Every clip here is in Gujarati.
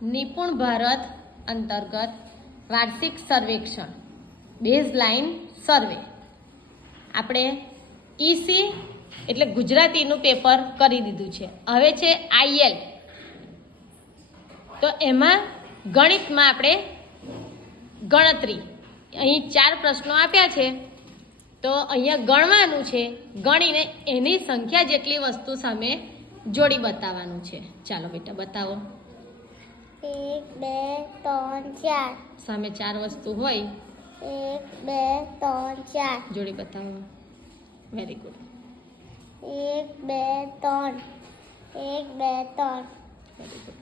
નિપુણ ભારત અંતર્ગત વાર્ષિક સર્વેક્ષણ બેઝલાઇન સર્વે આપણે ઈસી એટલે ગુજરાતીનું પેપર કરી દીધું છે. હવે છે આઈએલ. તો એમાં ગણિતમાં આપણે ગણતરી અહીં 4 પ્રશ્નો આપ્યા છે. તો અહીંયા ગણવાનું છે. ગણીને એની સંખ્યા જેટલી વસ્તુ સામે જોડી બતાવવાનું છે. ચાલો બેટા બતાવો. 1 2 3 4 સામે 4 વસ્તુ હોય 1 2 3 4 જોડી બતાવો. Very good. 1 2 3 1 2 3 very good.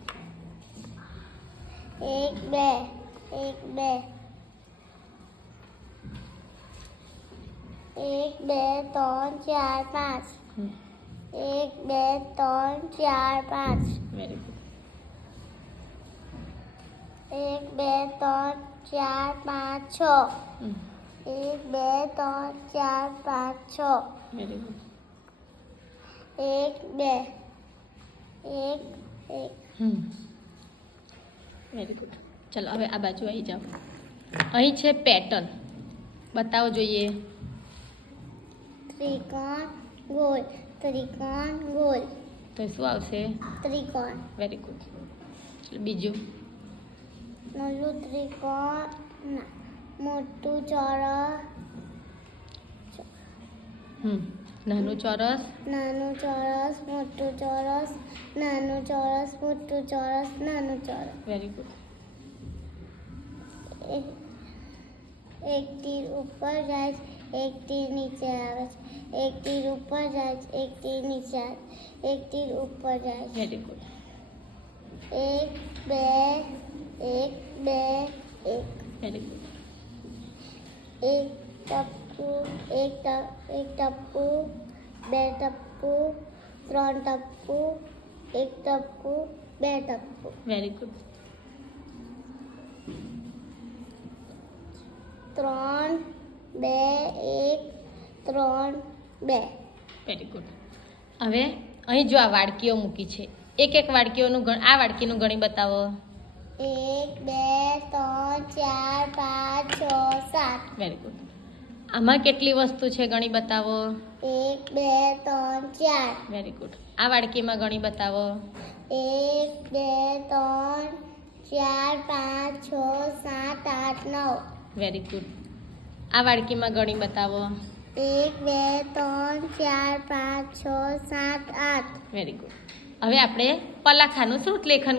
1 2 1 2 1 2 3 4 5 1 2 3 4 5 very good. 1 2 3 4 5 6 1 2 3 4 5 6 very good. 1 2 1 1 very good. ચલો હવે આ બાજુ આવી જાઓ. અહીં છે પેટર્ન. બતાવો જોઈએ. ત્રિકોણ ગોળ ત્રિકોણ ગોળ તો શું આવશે? ત્રિકોણ વેરી ગુડ. ચલો બીજું. નાનું ત્રિકોણ મોટું ચોરસ નાનું ચોરસ નાનું ચોરસ મોટું ચોરસ નાનું ચોરસ મોટું ચોરસ નાનું ચોરસ. Very good. એક તીર ઉપર જાય છે, એક તીર નીચે આવે છે, એક તીર ઉપર જાય છે, એક તીર નીચે આવે છે, એક તીર ઉપર જાય છે. Very good. 1 2 1 2 1 very good. એક ટપ્પુ એક Tapu 2 Tapu 3 Tapu 1 Tapu 2 Tapu. Very good. 3 2 1 3 2 very good. હવે અહીં જો આ વાડકીઓ મૂકી છે. એક એક વાડકીઓનું આ વાડકીનું ગણી બતાવો. 1 2 3 4 5 6 7. Very good. આમાં કેટલી વસ્તુ છે ગણી બતાવો. 1 2 3 4 વેરી ગુડ. આ વાડકીમાં ગણી બતાવો. 1 2 3 4 5 6 7 8 9. Very good. આ વાડકીમાં ગણી બતાવો. 1 2 3 4 5 6 7 8. Very good. હવે આપણે પલાખાનું શ્રુત લેખન